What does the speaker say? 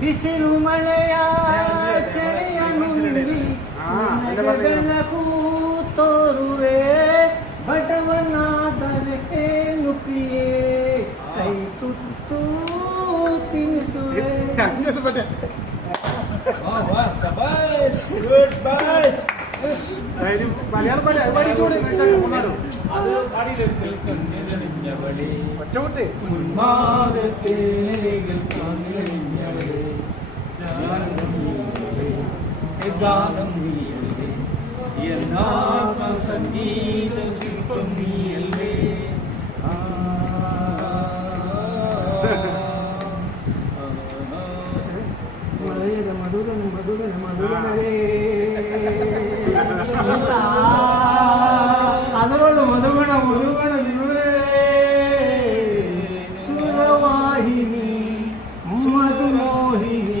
ಬಿಸಿಲು ಮಳೆಯ ಚಳಿಯ ನುಂಗಿ ಬೆಳಕು ತೋರುವೆ ಬಡವನಾದರೆ ಏನು ಪ್ರಿಯೇ ಕೈ ತುತ್ತು ತಿನಿಸುವೆ. മലയാളം പാടി അതുപാടി കൂടി കൊണ്ടാടും അത് പാടിയില്ല ഒറ്റമുട്ടേ ഗാനം നീയല്ലേ എന്നാത്മ സംഗീത ശില്പം നീയല്ലേ മലയത മധുരന മധുരന മധുരനവേ ಅದರೊಳು ಮಧುಗಣ ಮಧುಗಣ ಸುರವಾಹಿನಿ ಮಧುಮೋಹಿನಿ